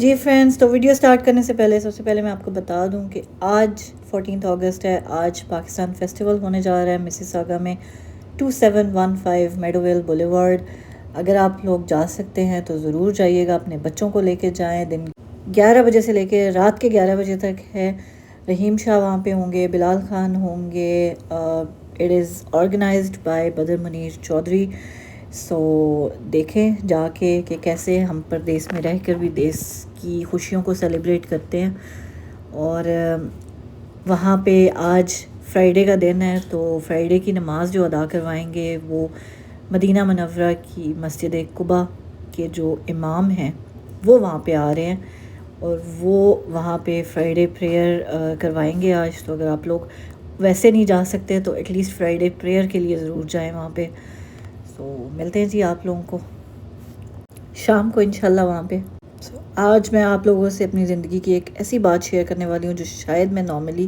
जी friends, तो video start करने से पहले सबसे पहले मैं आपको बता दूं कि आज 14 अगस्त है। आज पाकिस्तान फेस्टिवल होने जा रहा है मिसिसागा में 2715 मेडोवेल बुलेवार्ड। अगर आप लोग जा सकते हैं तो ज़रूर जाइएगा, अपने बच्चों को लेके जाएं। दिन 11 बजे से लेके रात के 11 बजे तक है। रहीम शाह वहाँ पे होंगे, बिलाल खान होंगे। इट इज़ ऑर्गेनाइज्ड बाय बदर मुनीर चौधरी। सो देखें जाके कि कैसे हम परदेश में रहकर भी देश की खुशियों को सेलिब्रेट करते हैं। और वहाँ पे आज फ्राइडे का दिन है, तो फ्राइडे की नमाज़ जो अदा करवाएंगे वो मदीना मनव्वरा की मस्जिद कुबा के जो इमाम हैं वो वहाँ पे आ रहे हैं और वो वहाँ पे फ्राइडे प्रेयर करवाएंगे आज। तो अगर आप लोग वैसे नहीं जा सकते तो एटलीस्ट फ्राइडे प्रेयर के लिए ज़रूर जाएं वहाँ पे। तो मिलते हैं जी आप लोगों को शाम को इंशाल्लाह वहाँ पे। आज मैं आप लोगों से अपनी ज़िंदगी की एक ऐसी बात शेयर करने वाली हूँ जो शायद मैं नॉर्मली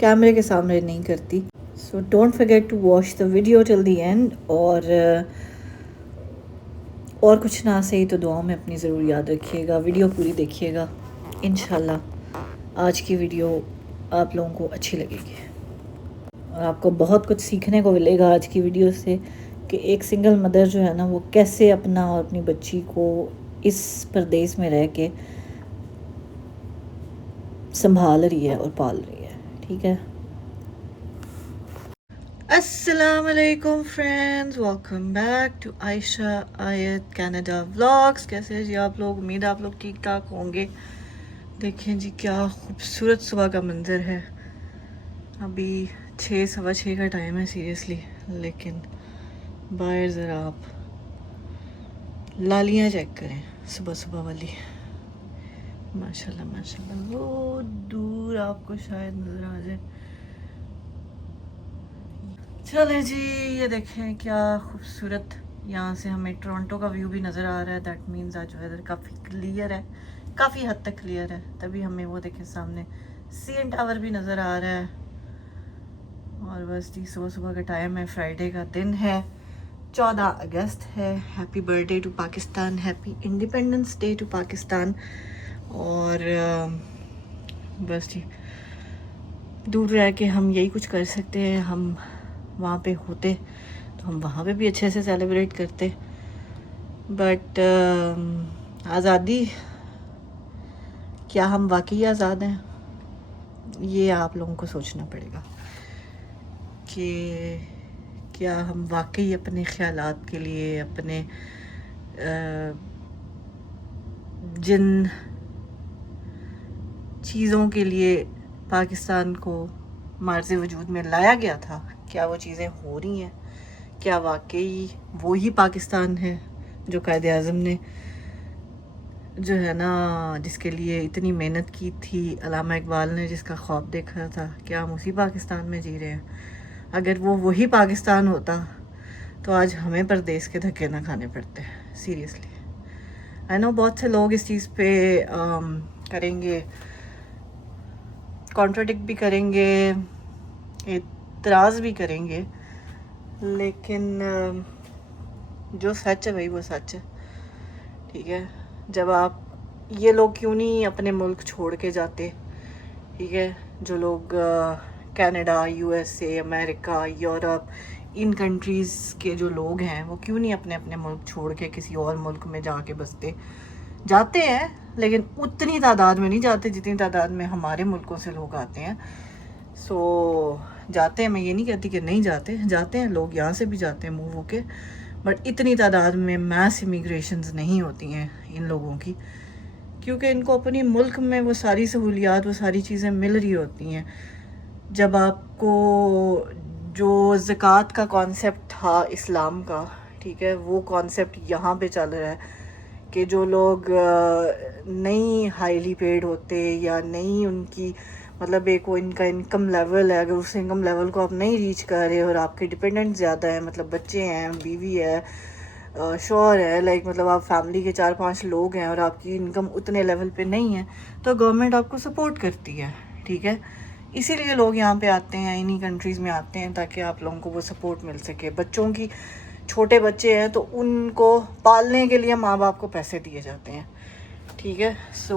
कैमरे के सामने नहीं करती। So don't forget to watch the video till the end. और कुछ ना सही तो दुआओं में अपनी ज़रूर याद रखिएगा। वीडियो पूरी देखिएगा, इंशाल्लाह आज की वीडियो आप लोगों को अच्छी लगेगी और आपको बहुत कुछ सीखने को मिलेगा आज की वीडियो से कि एक सिंगल मदर जो है ना वो कैसे अपना और अपनी बच्ची को इस प्रदेश में रह के संभाल रही है और पाल रही है। ठीक है। अस्सलाम वालेकुम friends, welcome back to Ayesha Ayat Canada vlogs. कैसे हैं जी आप लोग? उम्मीद है आप लोग ठीक ठाक होंगे। देखें जी क्या खूबसूरत सुबह का मंजर है। अभी 6 सवा 6 का टाइम है सीरियसली, लेकिन बाहर ज़रा आप लालियाँ चेक करें सुबह सुबह वाली, माशाल्लाह माशाल्लाह। वो दूर आपको शायद नज़र आ जाए। चले जी, ये देखें क्या खूबसूरत, यहाँ से हमें टोरंटो का व्यू भी नज़र आ रहा है। दैट मीन्स आज वेदर काफ़ी क्लियर है, काफ़ी हद तक क्लियर है। तभी हमें वो देखें सामने सीएन टावर भी नज़र आ रहा है। और बस जी सुबह सुबह का टाइम है, फ्राइडे का दिन है, 14 अगस्त है। Happy birthday to Pakistan, happy independence day to Pakistan. और बस जी दूर रह के हम यही कुछ कर सकते हैं। हम वहाँ पे होते तो हम वहाँ पे भी अच्छे से सेलिब्रेट करते, बट आज़ादी, क्या हम वाकई आज़ाद हैं? ये आप लोगों को सोचना पड़ेगा कि क्या हम वाकई अपने ख्यालात के लिए, अपने जिन चीज़ों के लिए पाकिस्तान को मार्ज़ वजूद में लाया गया था, क्या वो चीज़ें हो रही हैं? क्या वाकई वो ही पाकिस्तान है जो कायदे आज़म ने जो है ना, जिसके लिए इतनी मेहनत की थी, अल्लामा इकबाल ने जिसका ख्वाब देखा था, क्या हम उसी पाकिस्तान में जी रहे हैं? अगर वो वही पाकिस्तान होता तो आज हमें परदेश के धक्के ना खाने पड़ते। सीरियसली आई नो बहुत से लोग इस चीज़ पे करेंगे, कॉन्ट्राडिक्ट भी करेंगे, इतराज़ भी करेंगे, लेकिन जो सच है भाई वो सच है। ठीक है, जब आप ये लोग क्यों नहीं अपने मुल्क छोड़ के जाते? ठीक है, जो लोग कनाडा, यूएसए, अमेरिका, यूरोप, इन कंट्रीज़ के जो लोग हैं वो क्यों नहीं अपने अपने मुल्क छोड़ के किसी और मुल्क में जाके बसते? जाते हैं, लेकिन उतनी तादाद में नहीं जाते जितनी तादाद में हमारे मुल्कों से लोग आते हैं। सो जाते हैं, मैं ये नहीं कहती कि नहीं जाते, जाते हैं लोग, यहाँ से भी जाते हैं मूव होके, बट इतनी तादाद में मैस इमिग्रेशंस नहीं होती हैं इन लोगों की, क्योंकि इनको अपनी मुल्क में वो सारी सहूलियात, वो सारी चीज़ें मिल रही होती हैं। जब आपको जो ज़कात का कॉन्सेप्ट था इस्लाम का, ठीक है, वो कॉन्सेप्ट यहाँ पे चल रहा है कि जो लोग नहीं हाईली पेड होते या नहीं उनकी मतलब एक वो इनका इनकम लेवल है, अगर उस इनकम लेवल को आप नहीं रीच कर रहे और आपके डिपेंडेंट ज़्यादा है, मतलब बच्चे हैं, बीवी है, शौहर है, लाइक मतलब आप फैमिली के 4-5 लोग हैं और आपकी इनकम उतने लेवल पे नहीं है, तो गवर्नमेंट आपको सपोर्ट करती है। ठीक है, इसीलिए लोग यहाँ पे आते हैं, इन्हीं कंट्रीज़ में आते हैं ताकि आप लोगों को वो सपोर्ट मिल सके। बच्चों की, छोटे बच्चे हैं तो उनको पालने के लिए माँ बाप को पैसे दिए जाते हैं। ठीक है। सो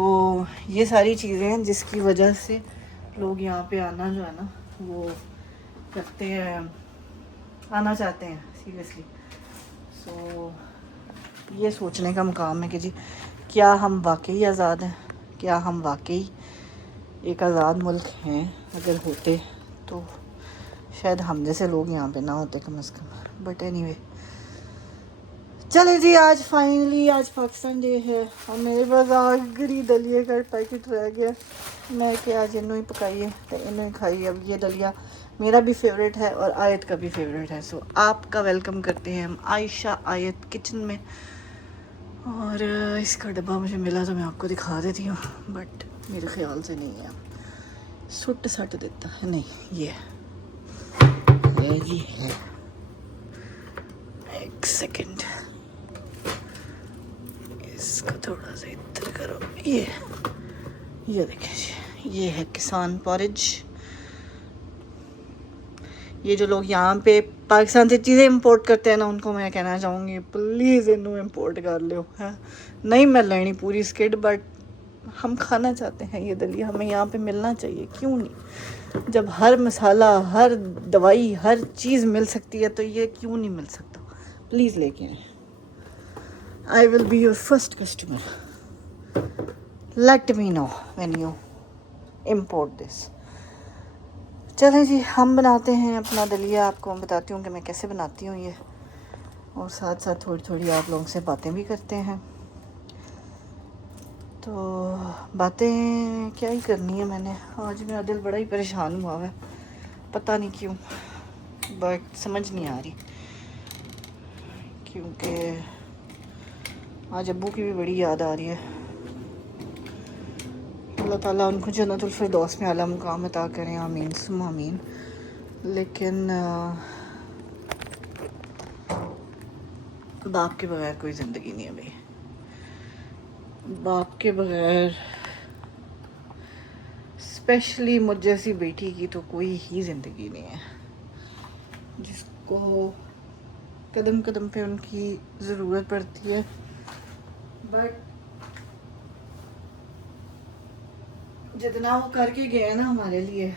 ये सारी चीज़ें हैं जिसकी वजह से लोग यहाँ पे आना जो है ना वो करते हैं, आना चाहते हैं सीरियसली। सो ये सोचने का मुकाम है कि जी क्या हम वाकई आज़ाद हैं, क्या हम वाकई एक आज़ाद मुल्क हैं। अगर होते तो शायद हम जैसे लोग यहाँ पे ना होते कम से कम। बट एनीवे चले जी, आज फाइनली आज पाकिस्तान डे है और मेरे पास आखिरी दलिए का पैकेट रह गया। मैं क्या आज इन्हों ही पकाई है तो इन्हों ही खाई। अब ये दलिया मेरा भी फेवरेट है और आयत का भी फेवरेट है। सो आपका वेलकम करते हैं हम आयशा आयत किचन में। और इसका डब्बा मुझे मिला तो मैं आपको दिखा देती हूँ, बट मेरे ख्याल से नहीं है, सुट सट देता है। नहीं ये है। एक सेकंड, इसको थोड़ा सा इधर करो। ये देखिए जी, ये है किसान पॉरेज। ये जो लोग यहाँ पे पाकिस्तान से चीज़ें इंपोर्ट करते हैं ना, उनको मैं कहना चाहूँगी प्लीज़ इन्हों इंपोर्ट कर लो है। नहीं मैं लेनी पूरी स्किड, बट हम खाना चाहते हैं ये दलिया, हमें यहाँ पे मिलना चाहिए। क्यों नहीं, जब हर मसाला, हर दवाई, हर चीज़ मिल सकती है तो ये क्यों नहीं मिल सकता। प्लीज़ लेके आए, I will be your first customer. Let me know when you import this. चलें जी, हम बनाते हैं अपना दलिया। आपको मैं बताती हूँ कि मैं कैसे बनाती हूँ ये, और साथ साथ थोड़ी थोड़ी आप लोगों से बातें भी करते हैं। तो बातें क्या ही करनी है मैंने। आज मेरा दिल बड़ा ही परेशान हुआ है, पता नहीं क्यों, बट समझ नहीं आ रही। क्योंकि आज अब्बू की भी बड़ी याद आ रही है। अल्लाह ताला उनको जन्नतुल फिरदौस में आला मुकाम अता करें, आमीन सुम आमीन। लेकिन बाप के बगैर कोई ज़िंदगी नहीं है भाई। बाप के बगैर, स्पेशली मुझ जैसी बेटी की तो कोई ही ज़िंदगी नहीं है, जिसको कदम कदम पे उनकी ज़रूरत पड़ती है। बट जितना वो करके गए ना हमारे लिए,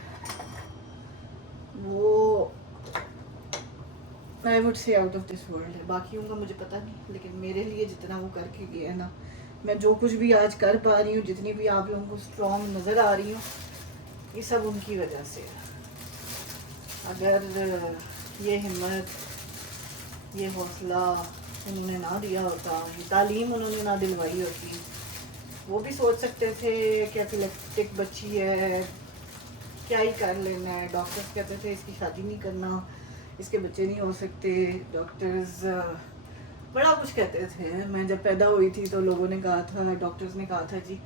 वो I would say out of this world है। बाकियों का मुझे पता नहीं, लेकिन मेरे लिए जितना वो करके गए ना, मैं जो कुछ भी आज कर पा रही हूँ, जितनी भी आप लोगों को स्ट्रॉन्ग नज़र आ रही हूँ, ये सब उनकी वजह से है। अगर ये हिम्मत, ये हौसला उन्होंने ना दिया होता, ये तालीम उन्होंने ना दिलवाई होती, वो भी सोच सकते थे कि एपिलेप्टिक बच्ची है, क्या ही कर लेना है। डॉक्टर्स कहते थे इसकी शादी नहीं करना, इसके बच्चे नहीं हो सकते। डॉक्टर्स बड़ा कुछ कहते थे। मैं जब पैदा हुई थी तो लोगों ने कहा था, डॉक्टर्स ने कहा था जी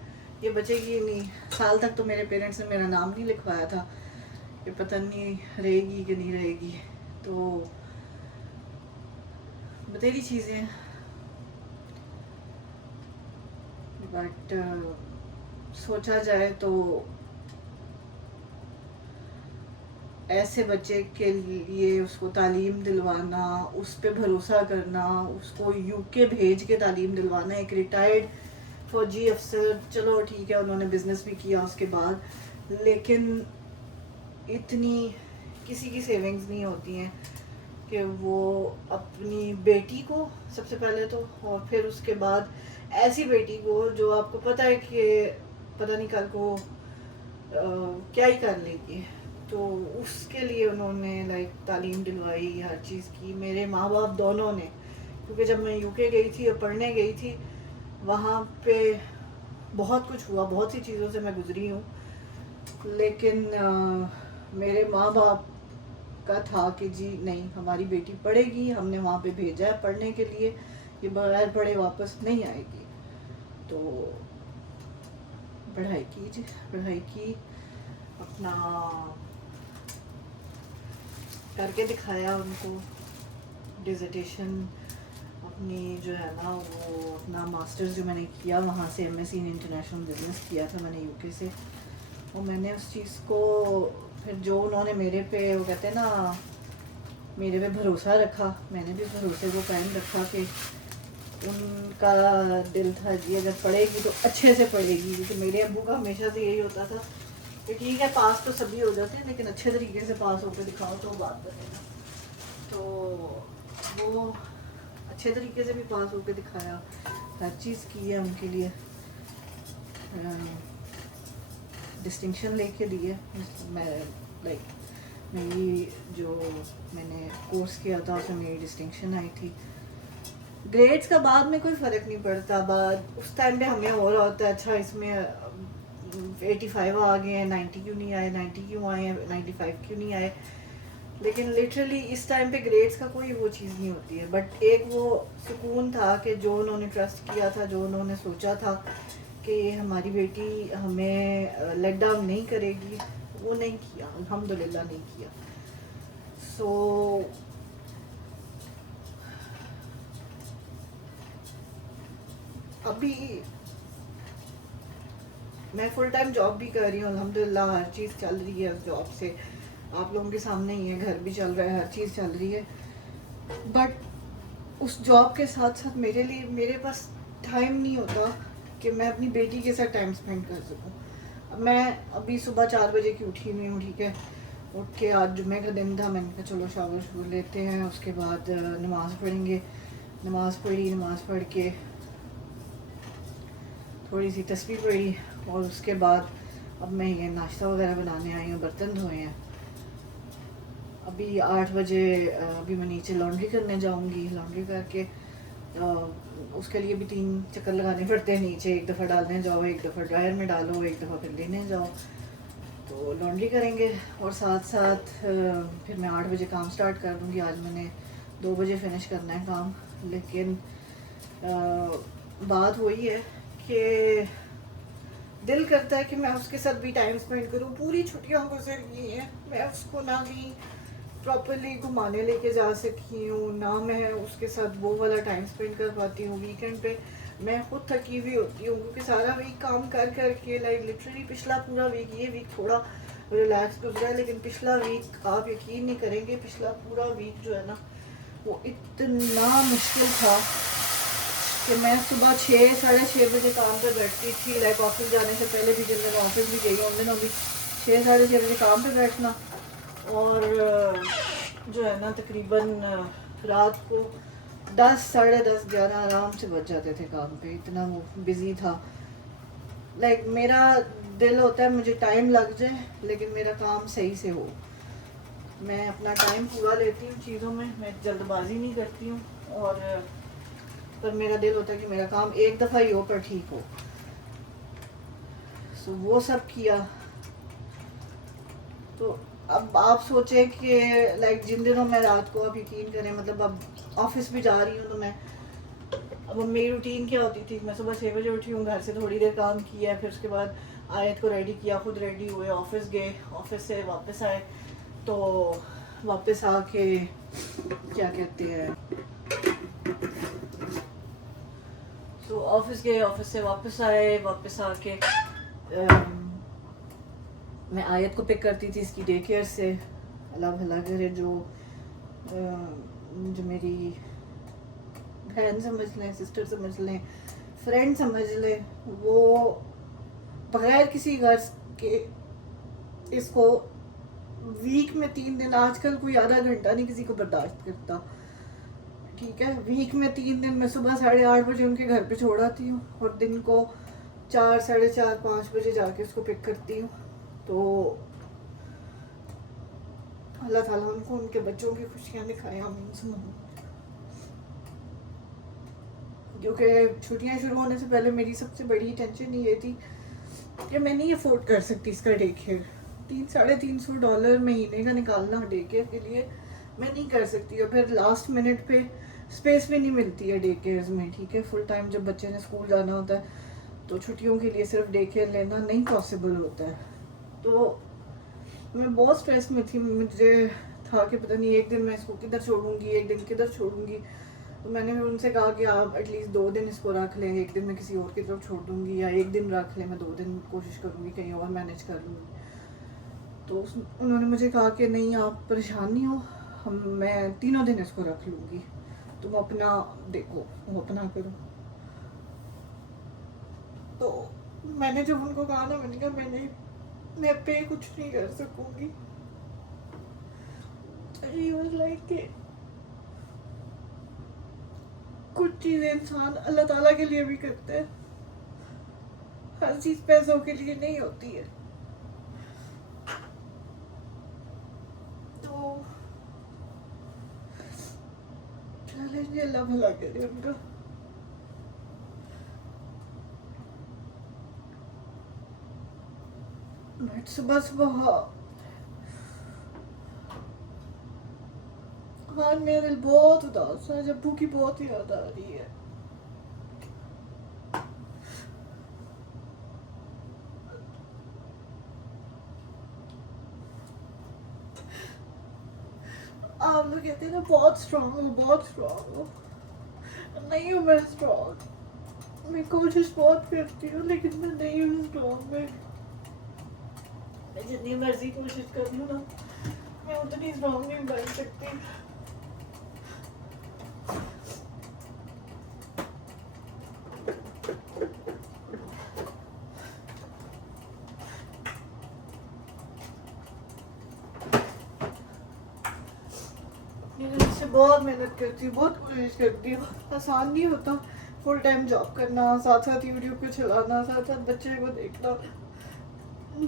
ये बचेगी नहीं। साल तक तो मेरे पेरेंट्स ने मेरा नाम नहीं लिखवाया था कि पता नहीं रहेगी कि नहीं रहेगी। तो बतेरी चीज़ें, बट सोचा जाए तो ऐसे बच्चे के लिए उसको तालीम दिलवाना, उस पर भरोसा करना, उसको यूके भेज के तालीम दिलवाना। एक रिटायर्ड फौजी अफसर, चलो ठीक है उन्होंने बिजनेस भी किया उसके बाद, लेकिन इतनी किसी की सेविंग्स नहीं होती हैं कि वो अपनी बेटी को सबसे पहले तो, और फिर उसके बाद ऐसी बेटी को जो आपको पता है कि पता नहीं कल को क्या ही कर लेगी, तो उसके लिए उन्होंने लाइक तालीम दिलवाई, हर चीज़ की। मेरे माँ बाप दोनों ने, क्योंकि जब मैं यूके गई थी और पढ़ने गई थी, वहाँ पे बहुत कुछ हुआ, बहुत सी चीज़ों से मैं गुजरी हूँ, लेकिन मेरे माँ बाप का था कि जी नहीं हमारी बेटी पढ़ेगी, हमने वहाँ पे भेजा है पढ़ने के लिए, ये बगैर पढ़े वापस नहीं आएगी। तो पढ़ाई की जी, पढ़ाई की, अपना करके दिखाया उनको, डिज़र्टेशन अपनी जो है ना वो अपना मास्टर्स जो मैंने किया वहाँ से, एमएससी इन इंटरनेशनल बिजनेस किया था मैंने यूके से। और मैंने उस चीज़ को फिर जो उन्होंने मेरे पे, वो कहते हैं ना, मेरे पे भरोसा रखा, मैंने भी भरोसे को कायम रखा कि उनका दिल था जी अगर पढ़ेगी तो अच्छे से पढ़ेगी, क्योंकि मेरे अब्बू का हमेशा से यही होता था कि ठीक है पास तो सभी हो जाते हैं लेकिन अच्छे तरीके से पास होकर दिखाओ तो बात बनेगा। तो वो अच्छे तरीके से भी पास होकर दिखाया, हर चीज़ की है उनके लिए, डिस्टिंक्शन लेके दी है। मैं लाइक मेरी जो मैंने कोर्स किया था उसमें मेरी डिस्टिंक्शन आई थी। ग्रेड्स का बाद में कोई फ़र्क नहीं पड़ता, बाद उस टाइम पे हमें हो रहा होता है अच्छा इसमें 85 आ गए हैं, 90 क्यों नहीं आए, 90 क्यों आए हैं, 95 क्यों नहीं आए। लेकिन लिटरली इस टाइम पे ग्रेड्स का कोई वो चीज़ नहीं होती है, बट एक वो सुकून था कि जो उन्होंने ट्रस्ट किया था, जो उन्होंने सोचा था कि हमारी बेटी हमें लेट डाउन नहीं करेगी, वो नहीं किया, अल्हम्दुलिल्लाह नहीं किया। सो अभी मैं फुल टाइम जॉब भी कर रही हूँ, अल्हम्दुलिल्लाह हर चीज़ चल रही है उस जॉब से, आप लोगों के सामने ही है, घर भी चल रहा है, हर चीज़ चल रही है। बट उस जॉब के साथ साथ मेरे पास टाइम नहीं होता कि मैं अपनी बेटी के साथ टाइम स्पेंड कर सकूँ। मैं अभी सुबह 4 बजे की उठी हुई हूँ, ठीक है, उठ के आज जुम्मे का दिन था, मैंने कहा चलो शावर लेते हैं, उसके बाद नमाज़ पढ़ेंगे। नमाज़ पढ़ी, नमाज़ पढ़ के थोड़ी सी तस्बीह पढ़ी और उसके बाद अब मैं ये नाश्ता वगैरह बनाने आई हूँ, बर्तन धोए हैं। अभी 8 बजे अभी मैं नीचे लॉन्ड्री करने जाऊँगी, लॉन्ड्री करके उसके लिए भी 3 चक्कर लगाने पड़ते हैं नीचे, एक दफ़ा डालने जाओ, एक दफ़ा ड्रायर में डालो, एक दफ़ा फिर लेने जाओ, तो लॉन्ड्री करेंगे। और साथ साथ फिर मैं 8 बजे काम स्टार्ट कर दूँगी। आज मैंने 2 बजे फिनिश करना है काम, लेकिन बात वही है कि दिल करता है कि मैं उसके साथ भी टाइम स्पेंड करूं। पूरी छुट्टियों गुजर गई हैं, मैं उसको ना कहीं प्रॉपरली घुमाने लेके जा सकी हूँ, ना मैं उसके साथ वो वाला टाइम स्पेंड कर पाती हूँ। वीकेंड पे मैं खुद थकी हुई होती हूँ क्योंकि सारा वीक काम कर कर के लाइक लिटरली पिछला पूरा वीक, ये वीक थोड़ा रिलैक्स गुजरा है, लेकिन पिछला वीक आप यकीन नहीं करेंगे, पिछला पूरा वीक जो है ना वो इतना मुश्किल था कि मैं सुबह 6 साढ़े 6 बजे काम पर बैठती थी, लाइक ऑफिस जाने से पहले भी, जब मैं ऑफिस भी गई उन दिनों भी 6 साढ़े 6 बजे काम पे बैठना, और जो है ना तकरीबन रात को 10 साढ़े 10 11 आराम से बच जाते थे काम पे, इतना वो बिज़ी था। लाइक मेरा दिल होता है मुझे टाइम लग जाए लेकिन मेरा काम सही से हो, मैं अपना टाइम पूरा लेती हूँ चीज़ों में, मैं जल्दबाजी नहीं करती हूँ, और पर मेरा दिल होता है कि मेरा काम एक दफ़ा ही हो पर ठीक हो। सो वो सब किया। तो अब आप सोचें कि लाइक जिन दिनों मैं रात को, आप यकीन करें, मतलब अब ऑफिस भी जा रही हूँ तो मैं, अब मेरी रूटीन क्या होती थी, मैं सुबह 6 बजे उठी हूँ, घर से थोड़ी देर काम किया, फिर उसके बाद आयत को रेडी किया, खुद रेडी हुए, ऑफिस गए, ऑफिस से वापस आए, तो वापस आके क्या कहते हैं, तो ऑफिस गए, ऑफिस से वापस आए, वापस आके मैं आयत को पिक करती थी इसकी डे केयर से। अल्लाह भला करे, जो मेरी बहन समझ लें, सिस्टर समझ लें, फ्रेंड समझ लें, वो बगैर किसी गर्ज के इसको वीक में 3 दिन, आजकल कोई आधा घंटा नहीं किसी को बर्दाश्त करता, ठीक है, वीक में 3 दिन मैं सुबह 8:30 बजे उनके घर पे छोड़ आती हूँ और दिन को 4 साढ़े 4 5 बजे जाके उसको पिक करती हूँ। तो अल्लाह ताला उनको उनके बच्चों की खुशियाँ दिखाए, आमीन सुनो। क्योंकि छुट्टियाँ शुरू होने से पहले मेरी सबसे बड़ी टेंशन ये थी कि मैं नहीं अफोर्ड कर सकती इसका डे केयर, $300-350 महीने का निकालना डे केयर के लिए मैं नहीं कर सकती, और फिर लास्ट मिनट पे स्पेस भी नहीं मिलती है डे केयर्स में, ठीक है, फुल टाइम जब बच्चे ने स्कूल जाना होता है तो छुट्टियों के लिए सिर्फ डे केयर लेना नहीं पॉसिबल होता है। तो मैं बहुत स्ट्रेस में थी, मुझे था कि पता नहीं एक दिन मैं इसको किधर छोड़ूंगी, एक दिन किधर छोड़ूंगी, तो मैंने उनसे कहा कि आप एटलीस्ट 2 दिन इसको रख लें, एक दिन मैं किसी और की तरफ छोड़ दूंगी, या एक दिन रख लें, मैं 2 दिन कोशिश करूंगी कहीं और मैनेज कर लूँगी। तो उन्होंने मुझे कहा कि नहीं आप परेशान नहीं हो, मैं 3 दिन इसको रख लूँगी, तुम अपना देखो, तुम अपना करो। तो मैंने जब उनको कहा ना, मैंने कहा मैं पे कुछ नहीं कर सकूंगी। He was like कि कुछ चीजें इंसान अल्लाह ताला के लिए भी करते हैं, हर चीज पैसों के लिए नहीं होती है। तो चलेंगे, अल्लाह भला करे उनका। बट सुबह सुबह हाँ मेरा दिल बहुत उदास है, जब की बहुत याद आ रही है। आप लोग कहते हैं ना बहुत स्ट्रांग हो, बहुत स्ट्रांग हो। नहीं हूँ मैं स्ट्रांग, मैं कोशिश बहुत करती हूँ लेकिन मैं नहीं हूँ स्ट्रांग। मैं जितनी मर्जी कोशिश कर लूँ ना, मैं उतनी स्ट्रांग नहीं बन सकती। बहुत मेहनत करती हूँ, बहुत कोशिश करती हूँ। आसान नहीं होता फुल टाइम जॉब करना, साथ साथ यूट्यूब पे चलाना, साथ साथ बच्चे को देखना।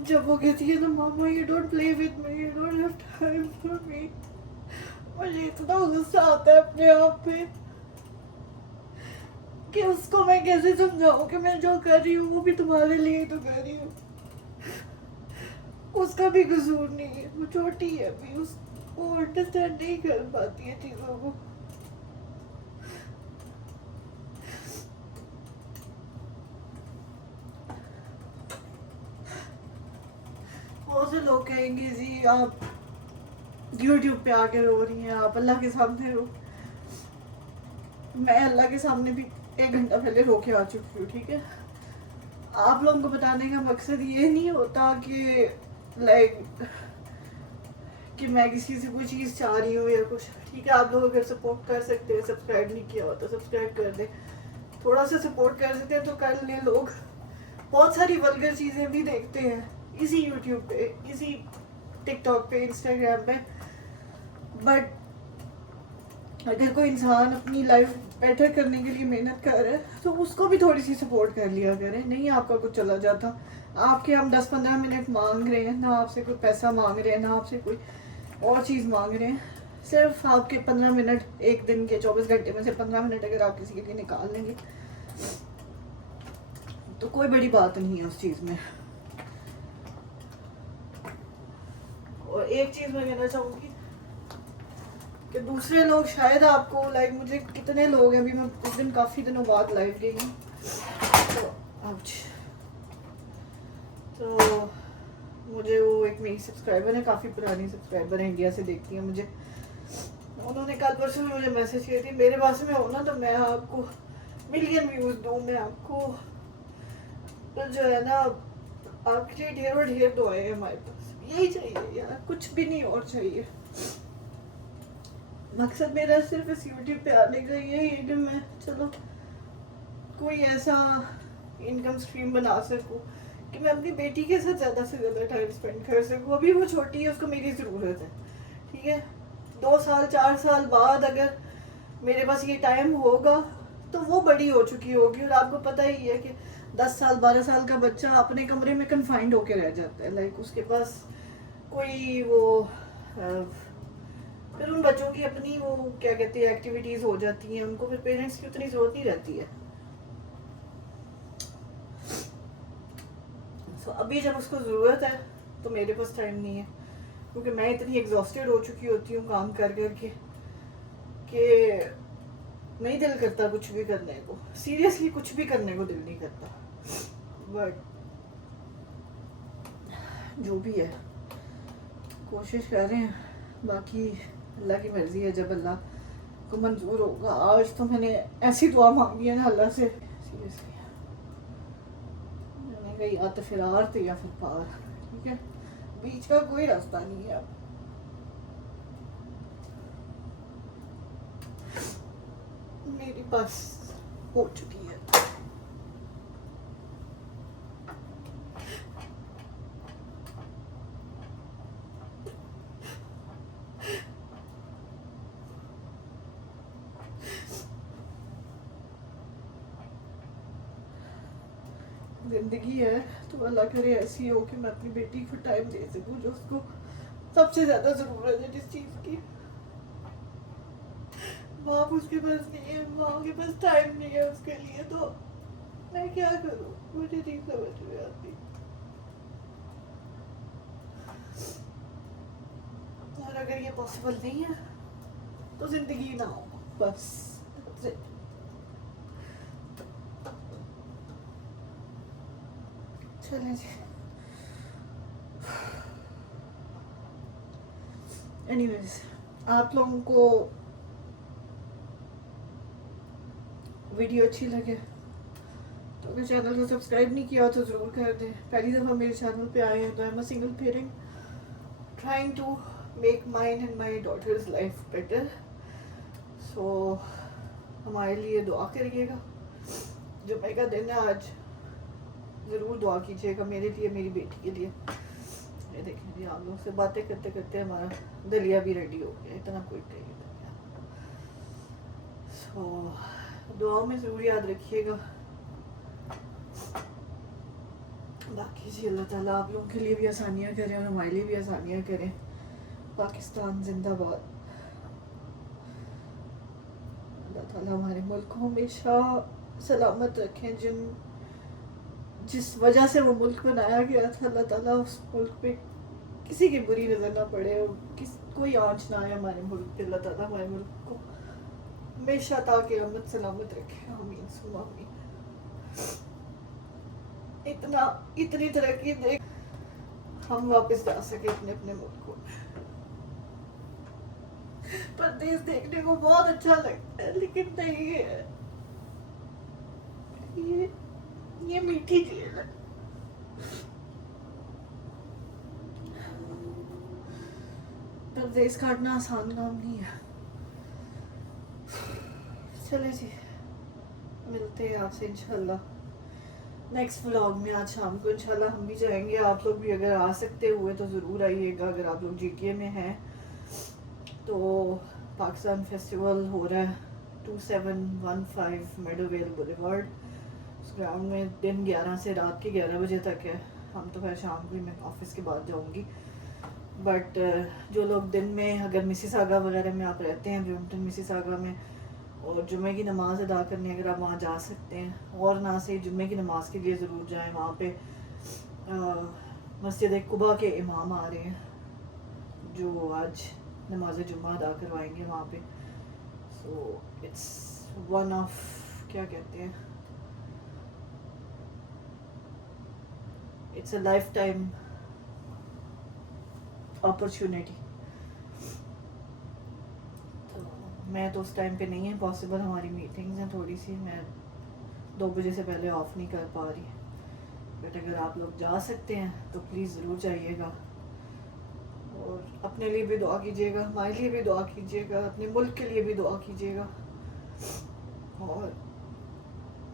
जब वो कहती है ना mama you don't play with me, you don't have time for me, मुझे इतना गुस्सा आता है अपने आप पे कि उसको मैं कैसे समझाऊं कि मैं जो कर रही हूँ वो भी तुम्हारे लिए तो कर रही हूँ। उसका भी कसूर नहीं है, वो छोटी है अभी, वो अंडरस्टैंड नहीं कर पाती है चीजों को। बहुत से लोग कहेंगे जी आप YouTube पे आके रो रही हैं, आप अल्लाह के सामने रो। मैं अल्लाह के सामने भी 1 घंटा पहले रो के आ चुकी हूँ, ठीक है। आप लोगों को बताने का मकसद ये नहीं होता कि लाइक कि मैं किसी से कोई चीज़ चाह रही हूँ या कुछ, ठीक है। आप लोग अगर सपोर्ट कर सकते हैं, सब्सक्राइब नहीं किया होता सब्सक्राइब कर दें, थोड़ा सा सपोर्ट कर सकते हैं तो कर लें। लोग बहुत सारी वल्गर चीज़ें भी देखते हैं इसी यूट्यूब पे, इसी टिकटॉक पे, इंस्टाग्राम पे। बट अगर कोई इंसान अपनी लाइफ बेटर करने के लिए मेहनत कर रहा है तो उसको भी थोड़ी सी सपोर्ट कर लिया करें। नहीं आपका कुछ चला जाता, आपके हम 10-15 मिनट मांग रहे हैं ना, आपसे कोई पैसा मांग रहे हैं ना, आपसे कोई और चीज़ मांग रहे हैं। सिर्फ आपके 15 मिनट, एक दिन के 24 घंटे में से 15 मिनट अगर आप किसी के लिए निकाल लेंगे तो कोई बड़ी बात नहीं है उस चीज़ में। और एक चीज़ मैं कहना चाहूँगी कि दूसरे लोग शायद आपको लाइक, मुझे कितने लोग हैं, अभी मैं उस दिन काफ़ी दिनों बाद लाइव गई हूँ तो मुझे वो एक मेरी सब्सक्राइबर है, काफ़ी पुरानी सब्सक्राइबर है, इंडिया से देखती है मुझे। उन्होंने कल परसों में मुझे मैसेज किया थी मेरे पास में हो ना तो मैं आपको मिलियन व्यूज़ दूँ, मैं आपको तो जो है ना आपके लिए ढेरों ढेर दुआएं हैं हमारे पास। यही चाहिए यार, कुछ भी नहीं और चाहिए। मकसद मेरा सिर्फ इस यूट्यूब पे आने का यही है कि मैं चलो कोई ऐसा इनकम स्ट्रीम बना सकूं कि मैं अपनी बेटी के साथ ज़्यादा से ज़्यादा टाइम स्पेंड कर सकूं। अभी वो छोटी है, उसको मेरी ज़रूरत है, ठीक है। 2 साल 4 साल बाद अगर मेरे पास ये टाइम होगा तो वो बड़ी हो चुकी होगी। और आपको पता ही है कि 10 साल 12 साल का बच्चा अपने कमरे में कन्फाइंड होकर रह जाता है, लाइक उसके पास कोई वो फिर उन बच्चों की अपनी वो क्या कहते हैं एक्टिविटीज़ हो जाती हैं, उनको फिर पेरेंट्स की उतनी ज़रूरत नहीं रहती है। तो अभी जब उसको ज़रूरत है तो मेरे पास टाइम नहीं है, क्योंकि मैं इतनी एग्जॉस्टेड हो चुकी होती हूँ काम कर कर के कि नहीं दिल करता कुछ भी करने को, सीरियसली कुछ भी करने को दिल नहीं करता। बट जो भी है कोशिश कर रहे हैं, बाकी अल्लाह की मर्जी है, जब अल्लाह को मंजूर होगा। आज तो मैंने ऐसी दुआ मांगी है ना अल्लाह से, सीरियसली मैंने कहा या तो फिर आर तो या फिर पार, ठीक है, बीच का कोई रास्ता नहीं है अब। मेरी बस हो चुकी है। जिंदगी है तो अल्लाह करे ऐसी हो कि मैं अपनी बेटी को टाइम दे सकूं, जो उसको सबसे ज्यादा जरूरत है जिस चीज की। बाप उसके पास नहीं है, माँ के पास टाइम नहीं है उसके लिए, तो मैं क्या करूं, मुझे नहीं समझ में आती। और अगर ये पॉसिबल नहीं है तो जिंदगी ना हो, बस। चलें जी। एनीवेज, आप लोगों को वीडियो अच्छी लगे तो अगर चैनल को सब्सक्राइब नहीं किया तो ज़रूर कर दें। पहली दफ़ा मेरे चैनल पे आए हैं तो I am a single parent trying to make mine and my daughters life better. So हमारे लिए दुआ करिएगा। जुम्मे का दिन है आज, ज़रूर दुआ कीजिएगा मेरे लिए, मेरी बेटी के लिए। ये देखें जी, आप लोग से बातें करते करते हमारा दलिया भी रेडी हो गया, इतना कोई चाहिए दलिया। सो दुआओं में ज़रूर याद रखिएगा। बाकी जी अल्लाह ताला आप लोगों के लिए भी आसानियाँ करें और हमारे लिए भी आसानियाँ करें। पाकिस्तान जिंदाबाद। अल्लाह ताला हमारे मुल्क को हमेशा सलामत रखें। जिस वजह से वो मुल्क बनाया गया था, अल्लाह ताला उस मुल्क पे किसी की बुरी नज़र ना पड़े और कोई आँच ना आए हमारे मुल्क पे। अल्लाह ताला हमारे मुल्क को हमेशा ताकि अमन सलामत रखे। आमीन सुम्मा आमीन। इतनी तरक्की देख हम वापस जा सके अपने अपने मुल्क को। परदेश देखने को बहुत अच्छा लगता है, लेकिन नहीं है ये मीठी जेल है। परदेश काटना आसान काम नहीं है। चले जी, मिलते हैं आपसे इंशाल्लाह नेक्स्ट व्लॉग में। आज शाम को इंशाल्लाह हम भी जाएंगे। आप लोग भी अगर आ सकते हुए तो ज़रूर आइएगा। अगर आप लोग जीटीए में हैं तो पाकिस्तान फेस्टिवल हो रहा है 2715 मेडोवेल बुलेवार्ड। उस ग्राउंड में दिन 11 से रात के 11 बजे तक है। हम तो खैर शाम को ही, मैं ऑफिस के बाद जाऊंगी। बट जो लोग दिन में अगर मिसिसागा वगैरह में आप रहते हैं, ब्रैम्पटन मिसिसागा में, और जुमे की नमाज़ अदा करने अगर आप वहाँ जा सकते हैं, और ना से जुमे की नमाज़ के लिए ज़रूर जाएं। वहाँ पे मस्जिद कुबा के इमाम आ रहे हैं जो आज नमाज जुम्मा अदा करवाएंगे वहाँ पे। सो इट्स वन ऑफ, क्या कहते हैं, it's a life time opportunity. तो मैं तो उस टाइम पे नहीं है पॉसिबल, हमारी मीटिंग्स हैं थोड़ी सी, मैं 2 बजे से पहले ऑफ नहीं कर पा रही। बट अगर आप लोग जा सकते हैं तो प्लीज़ ज़रूर जाइएगा और अपने लिए भी दुआ कीजिएगा, हमारे लिए भी दुआ कीजिएगा, अपने मुल्क के लिए भी दुआ कीजिएगा और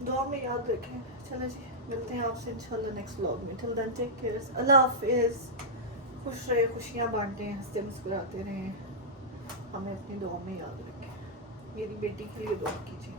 दुआ में याद रखें। चले जी, मिलते हैं आपसे इंशाल्लाह नेक्स्ट व्लॉग में। टिल देन टेक केयर, अल्लाह हाफिज़। खुश रहे, खुशियाँ बांटें, हंसते मुस्कुराते रहें, हमें अपनी दुआ में याद रखें। मेरी बेटी के लिए दुआ कीजिए।